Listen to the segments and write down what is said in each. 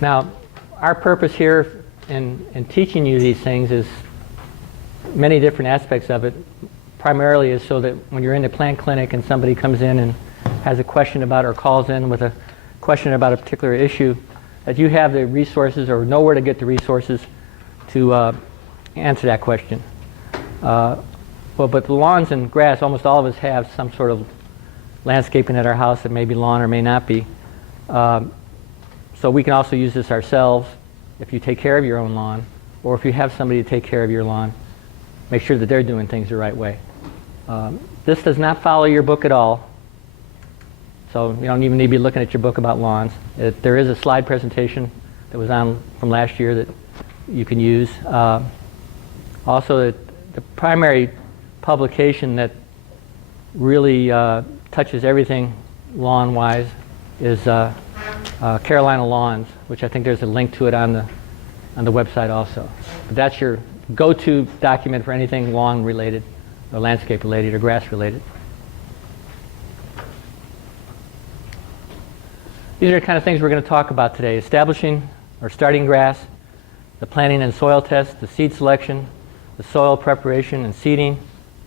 Now, our purpose here in teaching you these things is many different aspects of it. Primarily is so that when you're in the plant clinic and somebody comes in and has a question about or calls in with a question about a particular issue, that you have the resources or know where to get the resources to answer that question. But the lawns and grass, almost all of us have some sort of landscaping at our house that may be lawn or may not be. So we can also use this ourselves if you take care of your own lawn, or if you have somebody to take care of your lawn, make sure that they're doing things the right way. This does not follow your book at all, so you don't even need to be looking at your book about lawns. There is a slide presentation that was on from last year that you can use. Also, the primary publication that really touches everything lawn-wise is Carolina Lawns, which I think there's a link to it on the website also. But that's your go-to document for anything lawn-related, or landscape-related, or grass-related. These are the kind of things we're going to talk about today: establishing or starting grass, the planting and soil test, the seed selection, the soil preparation and seeding,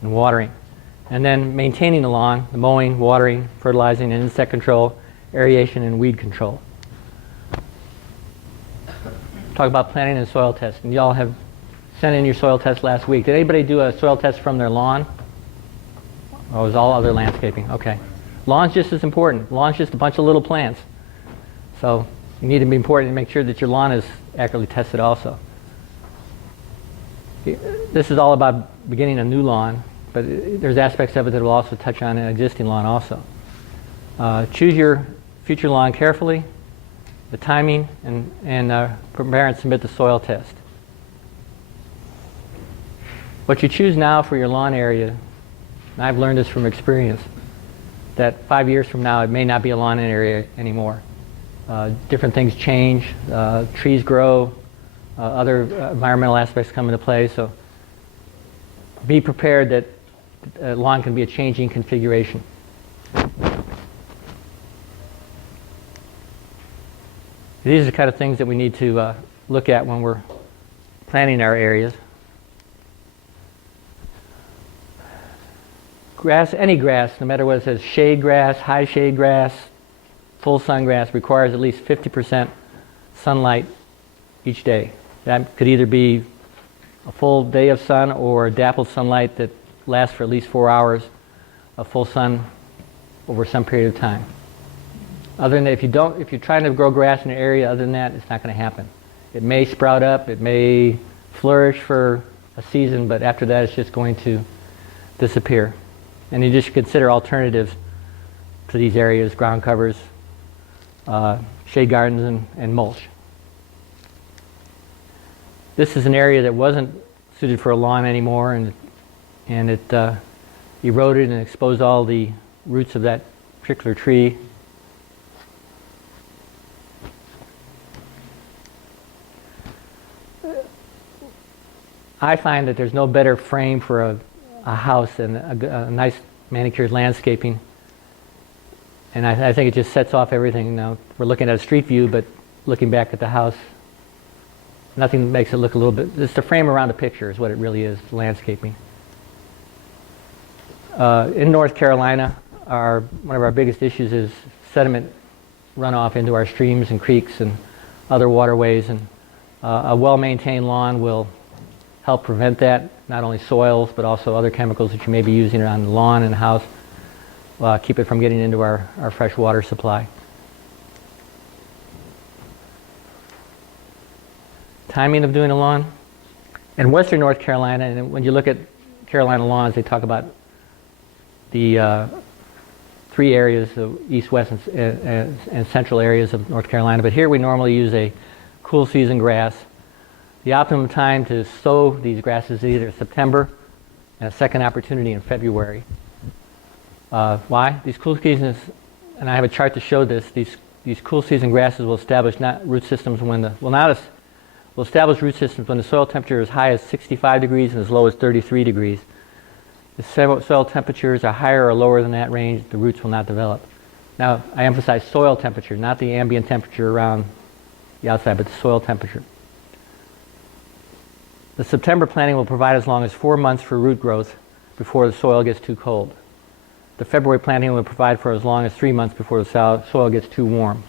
and watering. And then maintaining the lawn, the mowing, watering, fertilizing, and insect control, aeration, and weed control. Talk about planting and soil test. And y'all have sent in your soil test last week. Did anybody do a soil test from their lawn? Or was all other landscaping? Okay. Lawn's just as important. Lawn's just a bunch of little plants. So you need to be important to make sure that your lawn is accurately tested also. This is all about beginning a new lawn, but there's aspects of it that will also touch on an existing lawn also. Choose your future lawn carefully, the timing, and prepare and submit the soil test. What you choose now for your lawn area, and I've learned this from experience, that 5 years from now it may not be a lawn area anymore. Different things change, trees grow, other environmental aspects come into play, so be prepared that lawn can be a changing configuration. These are the kind of things that we need to look at when we're planning our areas. Grass, any grass, no matter what it says, shade grass, high shade grass, full sun grass, requires at least 50% sunlight each day. That could either be a full day of sun or dappled sunlight that lasts for at least 4 hours of full sun over some period of time. Other than that, if you're trying to grow grass in an area, other than that, it's not going to happen. It may sprout up, it may flourish for a season, but after that it's just going to disappear. And you just consider alternatives to these areas: ground covers, shade gardens, and mulch. This is an area that wasn't suited for a lawn anymore, and it eroded and exposed all the roots of that particular tree. I find that there's no better frame for a house than a nice manicured landscaping. And I think it just sets off everything. Now, we're looking at a street view, but looking back at the house, nothing makes it look a little bit... It's the frame around the picture is what it really is, landscaping. In North Carolina, one of our biggest issues is sediment runoff into our streams and creeks and other waterways. And a well-maintained lawn will help prevent that, not only soils, but also other chemicals that you may be using on the lawn and the house. Keep it from getting into our fresh water supply. Timing of doing a lawn. In western North Carolina, and when you look at Carolina lawns, they talk about the 3 areas, the east, west, and central areas of North Carolina. But here we normally use a cool season grass. The optimum time to sow these grasses is either September and a second opportunity in February. Why? These cool seasons, and I have a chart to show this, these cool season grasses will establish root systems will establish root systems when the soil temperature is high as 65 degrees and as low as 33 degrees. If soil temperatures are higher or lower than that range, the roots will not develop. Now, I emphasize soil temperature, not the ambient temperature around the outside, but the soil temperature. The September planting will provide as long as 4 months for root growth before the soil gets too cold. The February planting will provide for as long as 3 months before the soil gets too warm.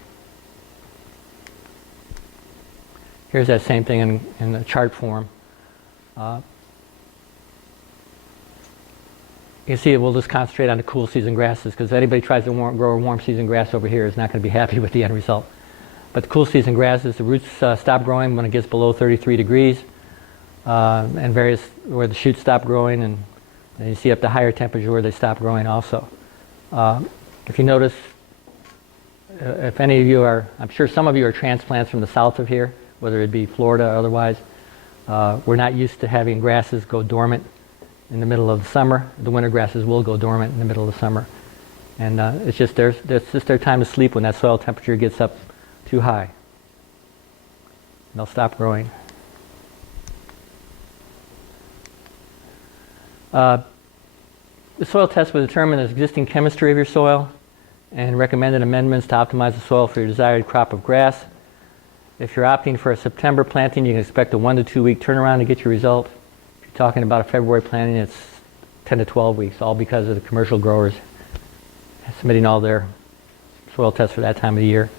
Here's that same thing in the chart form. You can see we'll just concentrate on the cool season grasses, because if anybody tries to grow a warm season grass over here is not going to be happy with the end result. But the cool season grasses, the roots stop growing when it gets below 33 degrees, and where the shoots stop growing, and you see up to higher temperature where they stop growing also. If you notice, if any of you are, I'm sure some of you are transplants from the south of here, whether it be Florida or otherwise. We're not used to having grasses go dormant in the middle of the summer. The winter grasses will go dormant in the middle of the summer. And it's just their time to sleep when that soil temperature gets up too high. And they'll stop growing. The soil test will determine the existing chemistry of your soil and recommended amendments to optimize the soil for your desired crop of grass. If you're opting for a September planting, you can expect a 1 to 2 week turnaround to get your result. If you're talking about a February planting, it's 10 to 12 weeks, all because of the commercial growers submitting all their soil tests for that time of the year.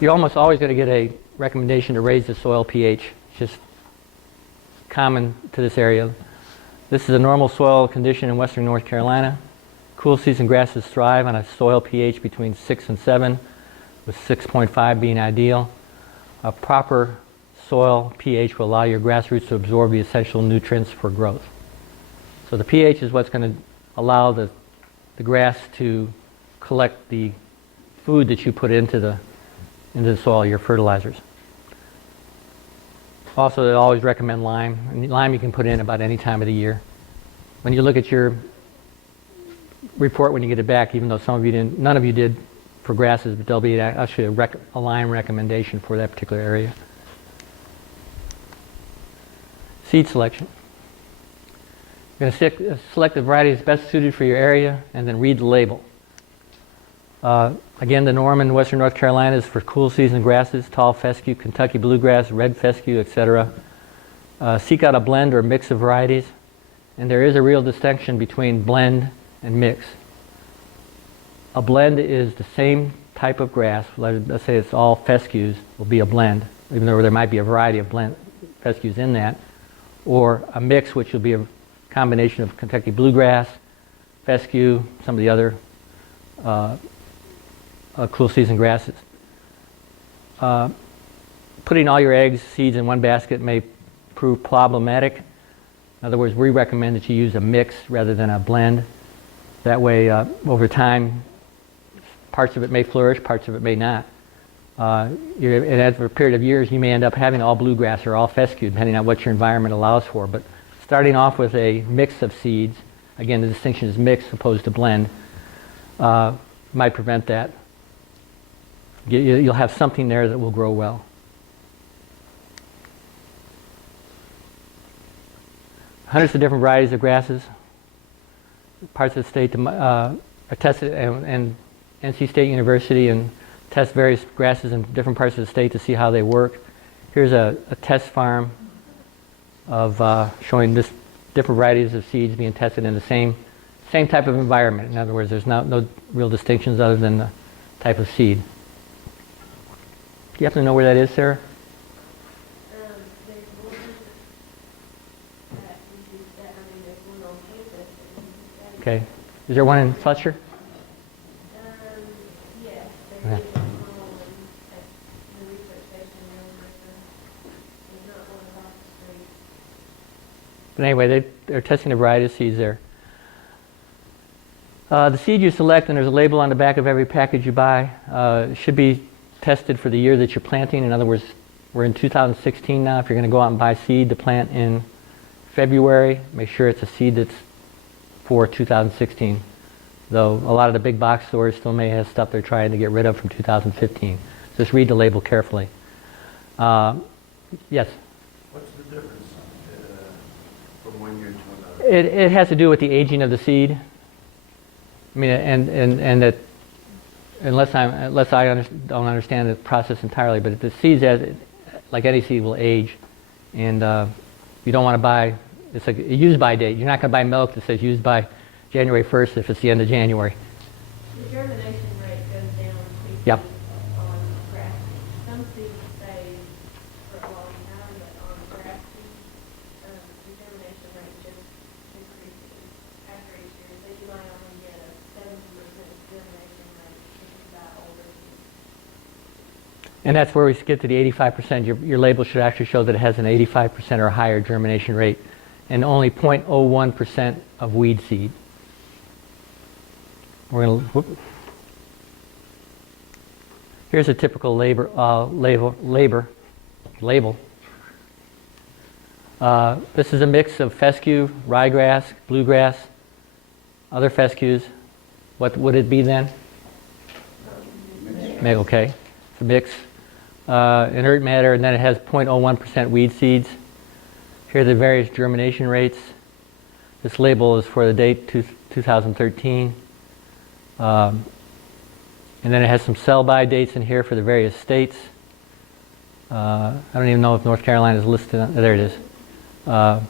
You're almost always going to get a recommendation to raise the soil pH. It's just common to this area. This is a normal soil condition in western North Carolina. Cool season grasses thrive on a soil pH between 6 and 7, with 6.5 being ideal. A proper soil pH will allow your grass roots to absorb the essential nutrients for growth. So the pH is what's going to allow the grass to collect the food that you put into the soil, your fertilizers. Also, they always recommend lime. And lime you can put in about any time of the year. When you look at your report when you get it back, even though some of you didn't, none of you did for grasses, but there'll be actually a lime recommendation for that particular area. Seed selection. You're going to select the variety that's best suited for your area and then read the label. Again, the norm in western North Carolina is for cool season grasses, tall fescue, Kentucky bluegrass, red fescue, etc. Seek out a blend or mix of varieties, and there is a real distinction between blend and mix. A blend is the same type of grass. Let's say it's all fescues, will be a blend, even though there might be a variety of fescues in that. Or a mix, which will be a combination of Kentucky bluegrass, fescue, some of the other cool season grasses. Putting all your eggs, seeds in one basket may prove problematic. In other words, we recommend that you use a mix rather than a blend. That way, over time, parts of it may flourish, parts of it may not. And after a period of years, you may end up having all bluegrass or all fescue, depending on what your environment allows for. But starting off with a mix of seeds, again, the distinction is mix opposed to blend, might prevent that. You'll have something there that will grow well. Hundreds of different varieties of grasses. Parts of the state are tested, and NC State University, and test various grasses in different parts of the state to see how they work. Here's a test farm of showing different varieties of seeds being tested in the same type of environment. In other words, there's no real distinctions other than the type of seed. Do you happen to know where that is, Sarah? Okay. Is there one in Fletcher? Yes. Okay. But anyway, they're testing a variety of seeds there. The seed you select, and there's a label on the back of every package you buy, should be tested for the year that you're planting. In other words, we're in 2016 now. If you're going to go out and buy seed to plant in February, make sure it's a seed that's for 2016. Though a lot of the big box stores still may have stuff they're trying to get rid of from 2015. Just read the label carefully. Yes? What's the difference from one year to another? It has to do with the aging of the seed. I mean, and that unless don't understand the process entirely, but the seeds, like any seed, will age, and you don't want to buy. It's like a use-by date. You're not going to buy milk that says used by January 1st if it's the end of January. The germination rate goes down quickly Yep. on grass seed. Some seeds stay for a long time, but on grass seed, the germination rate just decreases after each year. So you might only get a 70% germination rate if you buy older seeds. And that's where we get to the 85%. Your label should actually show that it has an 85% or higher germination rate, and only 0.01% of weed seed. We're going to. Here's a typical label. This is a mix of fescue, ryegrass, bluegrass, other fescues. What would it be then? Okay, it's a mix. Inert matter, and then it has 0.01% weed seeds. Here are the various germination rates. This label is for the date 2013. And then it has some sell-by dates in here for the various states. I don't even know if North Carolina is listed. There it is. So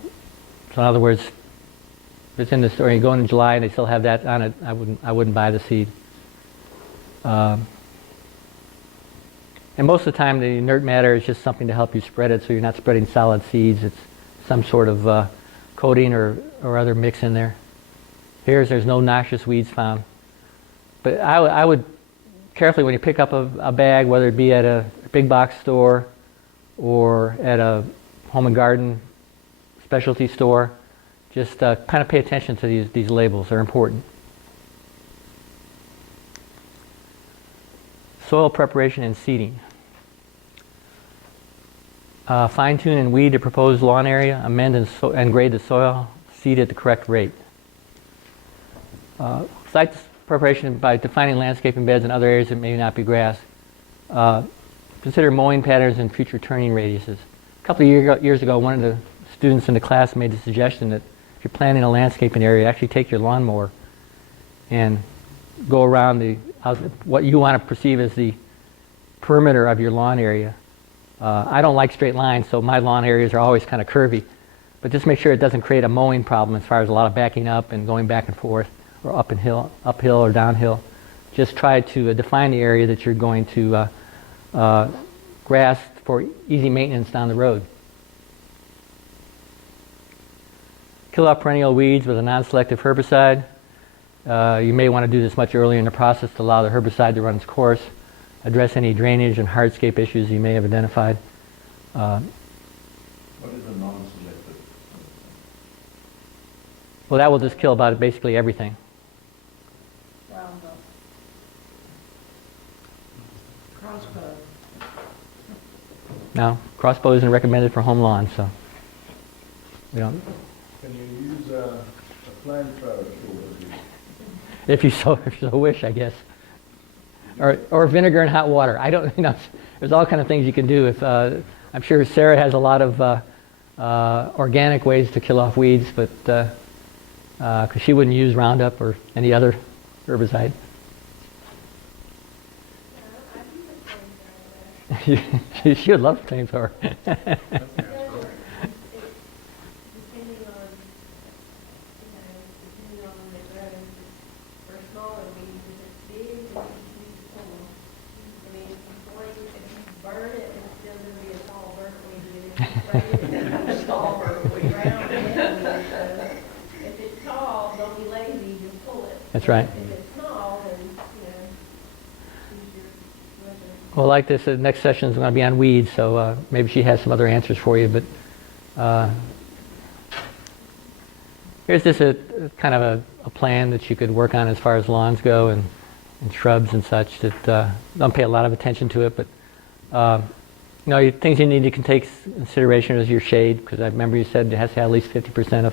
in other words, if it's in the store, you go in July and they still have that on it, I wouldn't buy the seed. And most of the time, the inert matter is just something to help you spread it, so you're not spreading solid seeds. It's some sort of coating or other mix in there. There's no noxious weeds found. But I would carefully, when you pick up a bag, whether it be at a big box store or at a home and garden specialty store, just kind of pay attention to these labels. They're important. Soil preparation and seeding. Fine-tune and weed the proposed lawn area, amend and grade the soil, seed at the correct rate. Site preparation by defining landscaping beds in other areas that may not be grass. Consider mowing patterns and future turning radiuses. A couple of years ago, one of the students in the class made the suggestion that if you're planning a landscaping area, actually take your lawnmower and go around what you want to perceive as the perimeter of your lawn area. I don't like straight lines, so my lawn areas are always kind of curvy. But just make sure it doesn't create a mowing problem as far as a lot of backing up and going back and forth, or uphill or downhill. Just try to define the area that you're going to grass for easy maintenance down the road. Kill off perennial weeds with a non-selective herbicide. You may want to do this much earlier in the process to allow the herbicide to run its course. Address any drainage and hardscape issues you may have identified. What is a non-selective? Well, that will just kill about basically everything. Roundup. Crossbow. Now, crossbow isn't recommended for home lawns, so we don't. Can you use a flamethrower tool? If you so wish, I guess. Or vinegar and hot water. I don't, there's all kind of things you can do. If I'm sure Sarah has a lot of organic ways to kill off weeds, but because she wouldn't use Roundup or any other herbicide. She would love flamethrower. If it's tall, don't be lazy, just pull it. That's right. If it's small, then, use your weapon. Well, like this, the next session is going to be on weeds, so maybe she has some other answers for you. But here's just a kind of a plan that you could work on as far as lawns go and shrubs and such. That don't pay a lot of attention to it, but things you need to take consideration is your shade, because I remember you said it has to have at least 50%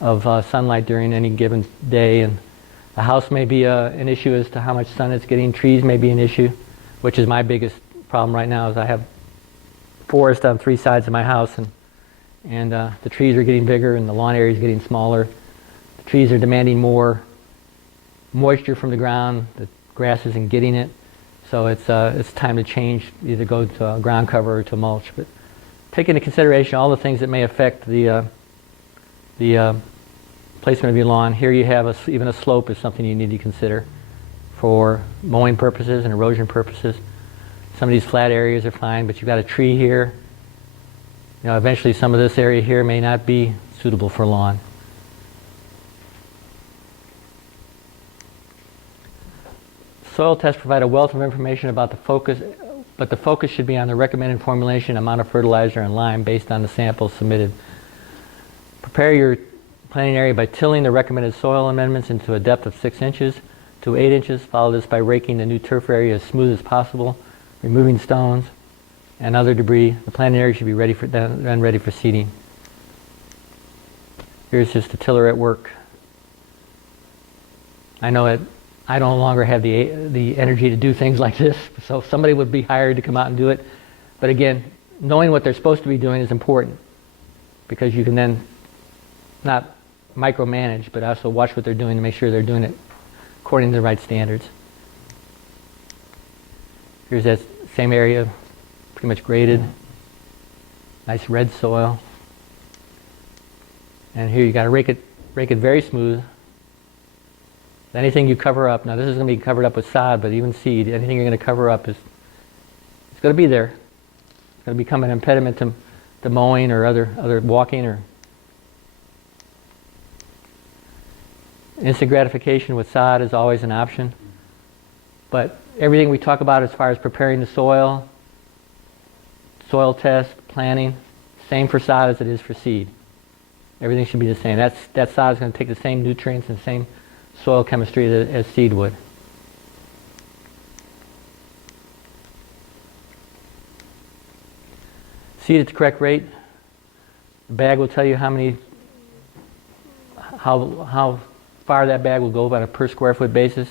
of sunlight during any given day, and the house may be an issue as to how much sun it's getting. Trees may be an issue, which is my biggest problem right now. Is I have forest on 3 sides of my house, and the trees are getting bigger and the lawn area is getting smaller. The trees are demanding more moisture from the ground. The grass isn't getting it. So it's time to change, either go to ground cover or to mulch. But take into consideration all the things that may affect the placement of your lawn. Here you have even a slope is something you need to consider for mowing purposes and erosion purposes. Some of these flat areas are fine, but you've got a tree here. You know, eventually some of this area here may not be suitable for lawn. Soil tests provide a wealth of information about the focus, but the focus should be on the recommended formulation, amount of fertilizer, and lime based on the samples submitted. Prepare your planting area by tilling the recommended soil amendments into a depth of 6 inches to 8 inches. Follow this by raking the new turf area as smooth as possible, removing stones and other debris. The planting area should be ready for seeding. Here's just a tiller at work. I know it. I no longer have the energy to do things like this, so somebody would be hired to come out and do it. But again, knowing what they're supposed to be doing is important, because you can then not micromanage, but also watch what they're doing to make sure they're doing it according to the right standards. Here's that same area, pretty much graded. Nice red soil. And here you got to rake it very smooth. Anything you cover up, now this is going to be covered up with sod, but even seed, anything you're going to cover up it's going to be there. It's going to become an impediment to mowing or other walking or instant gratification with sod is always an option. But everything we talk about as far as preparing the soil test, planting, same for sod as it is for seed. Everything should be the same. That sod is going to take the same nutrients and the same soil chemistry as seed would. Seed at the correct rate. The bag will tell you how far that bag will go on a per square foot basis.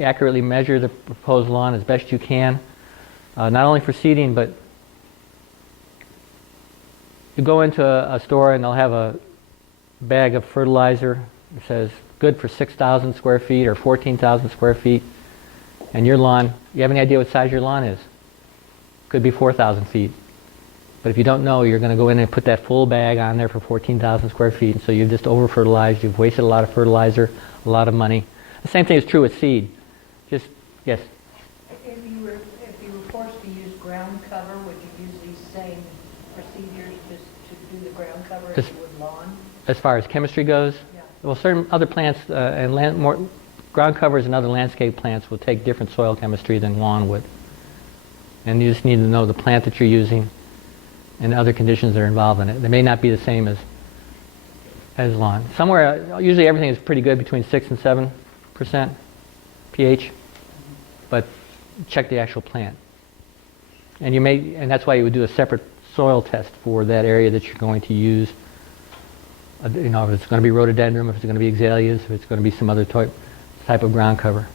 Accurately measure the proposed lawn as best you can, not only for seeding, but you go into a store and they'll have a bag of fertilizer. It says good for 6,000 square feet or 14,000 square feet. And your lawn, you have any idea what size your lawn is? Could be 4,000 feet. But if you don't know, you're going to go in and put that full bag on there for 14,000 square feet. And so you've just over-fertilized. You've wasted a lot of fertilizer, a lot of money. The same thing is true with seed. Just, yes? If you were forced to use ground cover, would you use these same procedures just to do the ground cover as you would lawn? As far as chemistry goes? Yeah. Well, certain other plants and ground covers and other landscape plants will take different soil chemistry than lawn would. And you just need to know the plant that you're using and other conditions that are involved in it. They may not be the same as lawn. Somewhere, usually everything is pretty good between 6 and 7% pH, but check the actual plant. And that's why you would do a separate soil test for that area that you're going to use. You know, if it's going to be rhododendron, if it's going to be azaleas, if it's going to be some other type of ground cover.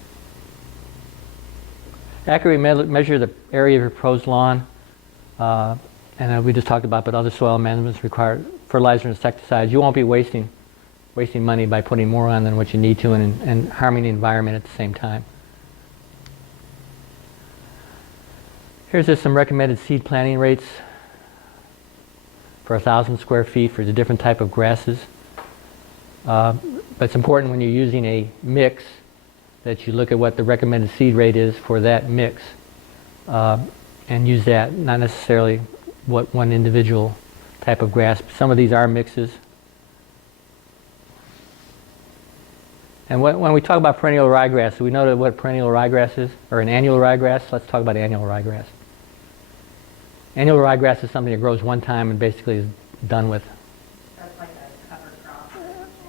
Accurately measure the area of your proposed lawn. And we just talked about, but other soil amendments require fertilizer and insecticides. You won't be wasting money by putting more on than what you need to and harming the environment at the same time. Here's just some recommended seed planting rates for 1,000 square feet for the different type of grasses. But it's important when you're using a mix that you look at what the recommended seed rate is for that mix and use that, not necessarily what one individual type of grass. Some of these are mixes. And when we talk about perennial ryegrass, do we know what perennial ryegrass is? Or an annual ryegrass? Let's talk about annual ryegrass. Annual ryegrass is something that grows one time and basically is done with. That's like a cover crop.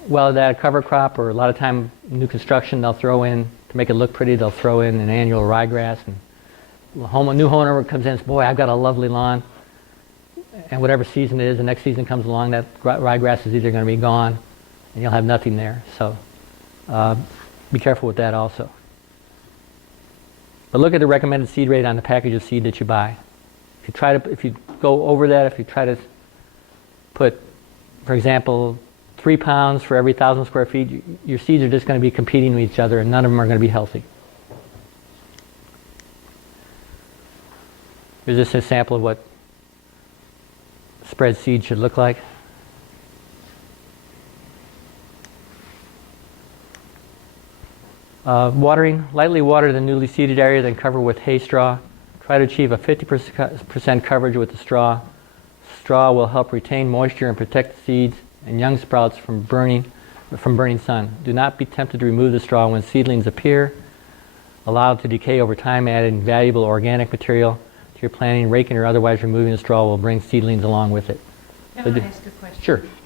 Well, that cover crop, or a lot of time new construction, they'll throw in, to make it look pretty, they'll throw in an annual ryegrass. And a new homeowner comes in and says, boy, I've got a lovely lawn. And whatever season it is, the next season comes along, that ryegrass is either going to be gone and you'll have nothing there. So be careful with that also. But look at the recommended seed rate on the package of seed that you buy. If you go over that, if you try to put, for example, 3 pounds for every 1,000 square feet, your seeds are just going to be competing with each other, and none of them are going to be healthy. Here's just a sample of what spread seed should look like. Watering, lightly water the newly seeded area, then cover with hay straw. Try to achieve a 50% coverage with the straw. Straw will help retain moisture and protect the seeds and young sprouts from burning sun. Do not be tempted to remove the straw when seedlings appear. Allow it to decay over time, adding valuable organic material to your planting. Raking or otherwise removing the straw will bring seedlings along with it. Can I ask a question? Sure.